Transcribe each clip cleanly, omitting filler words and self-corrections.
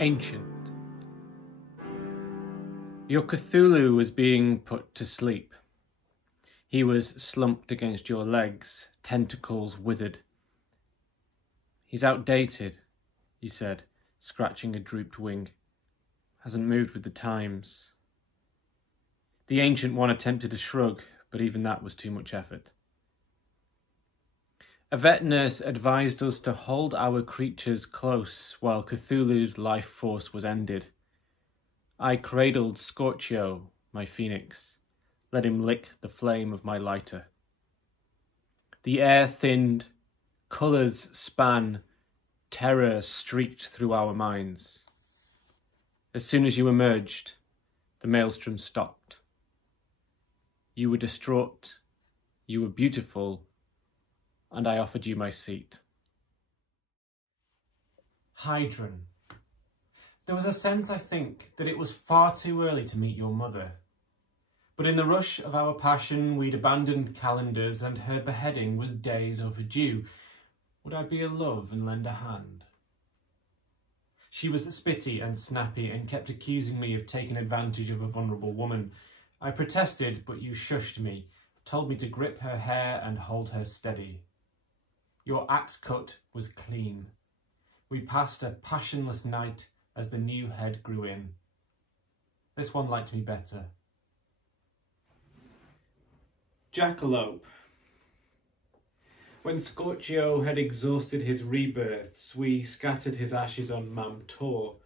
Ancient. Your Cthulhu was being put to sleep. He was slumped against your legs, tentacles withered. He's outdated, you said, scratching a drooped wing. Hasn't moved with the times. The Ancient One attempted a shrug, but even that was too much effort. A vet nurse advised us to hold our creatures close while Cthulhu's life force was ended. I cradled Scorchio, my phoenix, let him lick the flame of my lighter. The air thinned, colours span, terror streaked through our minds. As soon as you emerged, the maelstrom stopped. You were distraught, you were beautiful, and I offered you my seat. Hydron. There was a sense, I think, that it was far too early to meet your mother. But in the rush of our passion, we'd abandoned calendars, and her beheading was days overdue. Would I be a love and lend a hand? She was spitty and snappy and kept accusing me of taking advantage of a vulnerable woman. I protested, but you shushed me, told me to grip her hair and hold her steady. Your axe cut was clean. We passed a passionless night as the new head grew in. This one liked me better. Jackalope. When Scorchio had exhausted his rebirths, we scattered his ashes on Mam Tor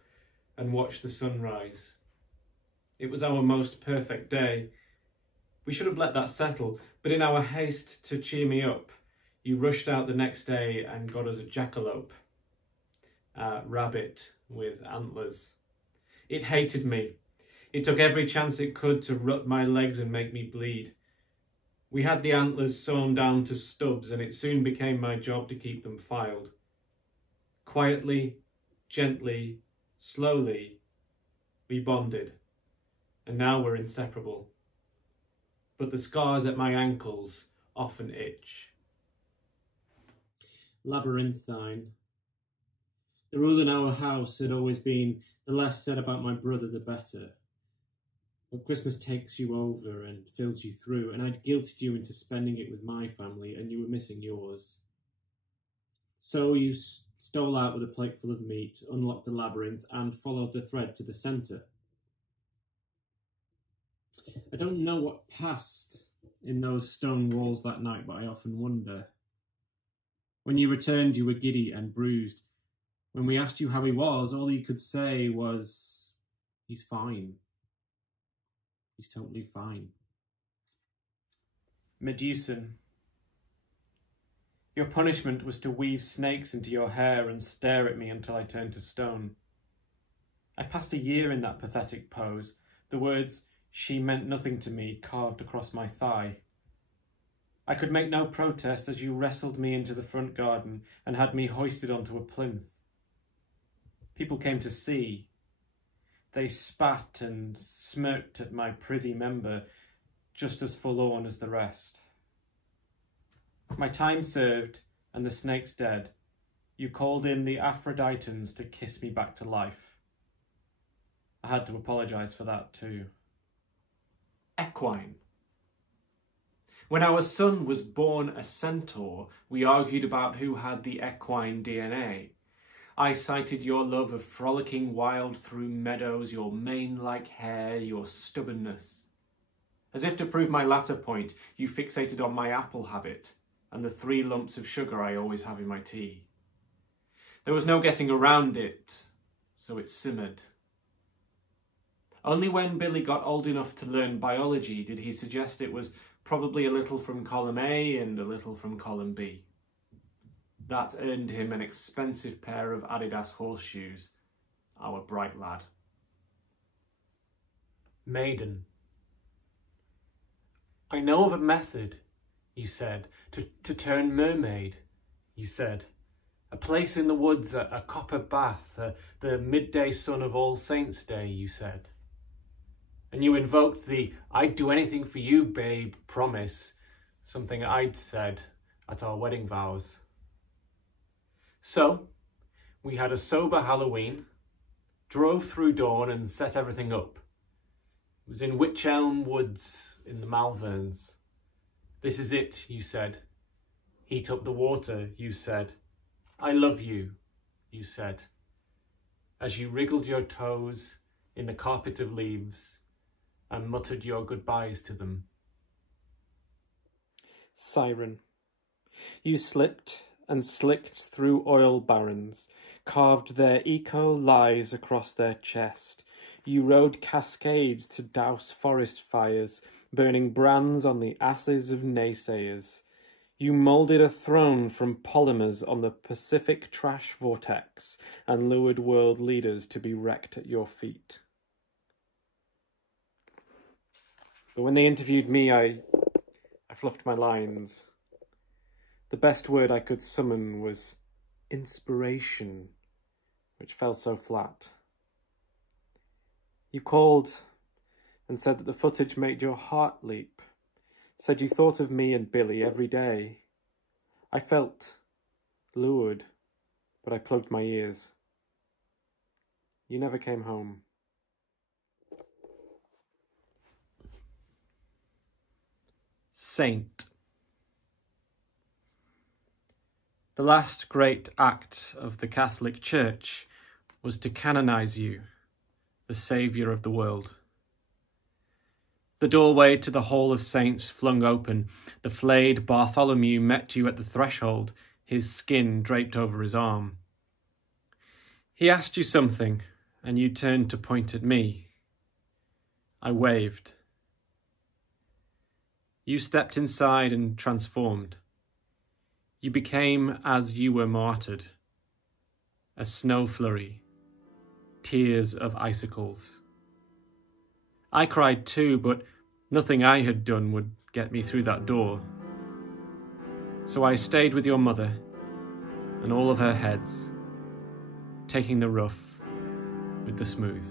and watched the sunrise. It was our most perfect day. We should have let that settle, but in our haste to cheer me up, you rushed out the next day and got us a jackalope, a rabbit with antlers. It hated me. It took every chance it could to rut my legs and make me bleed. We had the antlers sewn down to stubs, and it soon became my job to keep them filed. Quietly, gently, slowly, we bonded, and now we're inseparable. But the scars at my ankles often itch. Labyrinthine. The rule in our house had always been, the less said about my brother, the better. But Christmas takes you over and fills you through, and I'd guilted you into spending it with my family, and you were missing yours. So you stole out with a plate full of meat, unlocked the labyrinth, and followed the thread to the centre. I don't know what passed in those stone walls that night, but I often wonder. When you returned, you were giddy and bruised. When we asked you how he was, all you could say was, he's fine. He's totally fine. Medusan. Your punishment was to weave snakes into your hair and stare at me until I turned to stone. I passed a year in that pathetic pose, the words, "she meant nothing to me," carved across my thigh. I could make no protest as you wrestled me into the front garden and had me hoisted onto a plinth. People came to see. They spat and smirked at my privy member, just as forlorn as the rest. My time served, and the snake's dead. You called in the Aphroditans to kiss me back to life. I had to apologise for that too. Equine. When our son was born a centaur, we argued about who had the equine DNA. I cited your love of frolicking wild through meadows, your mane-like hair, your stubbornness. As if to prove my latter point, you fixated on my apple habit and the 3 lumps of sugar I always have in my tea. There was no getting around it, so it simmered. Only when Billy got old enough to learn biology did he suggest it was probably a little from column A and a little from column B. That earned him an expensive pair of Adidas horseshoes, our bright lad. Maiden. I know of a method, you said, to turn mermaid, you said. A place in the woods, a copper bath, the midday sun of All Saints' Day, you said. And you invoked the "I'd do anything for you, babe" promise, something I'd said at our wedding vows. So, we had a sober Halloween, drove through dawn and set everything up. It was in Wych Elm Woods in the Malverns. This is it, you said. Heat up the water, you said. I love you, you said. As you wriggled your toes in the carpet of leaves and muttered your goodbyes to them. Siren. You slipped and slicked through oil barons, carved their eco-lies across their chest. You rode cascades to douse forest fires, burning brands on the asses of naysayers. You moulded a throne from polymers on the Pacific trash vortex and lured world leaders to be wrecked at your feet. But when they interviewed me, I fluffed my lines. The best word I could summon was inspiration, which fell so flat. You called and said that the footage made your heart leap, said you thought of me and Billy every day. I felt lured, but I plugged my ears. You never came home. Saint. The last great act of the Catholic Church was to canonize you, the saviour of the world. The doorway to the Hall of Saints flung open. The flayed Bartholomew met you at the threshold, his skin draped over his arm. He asked you something, and you turned to point at me. I waved. You stepped inside and transformed. You became as you were martyred. A snow flurry, tears of icicles. I cried too, but nothing I had done would get me through that door. So I stayed with your mother and all of her heads, taking the rough with the smooth.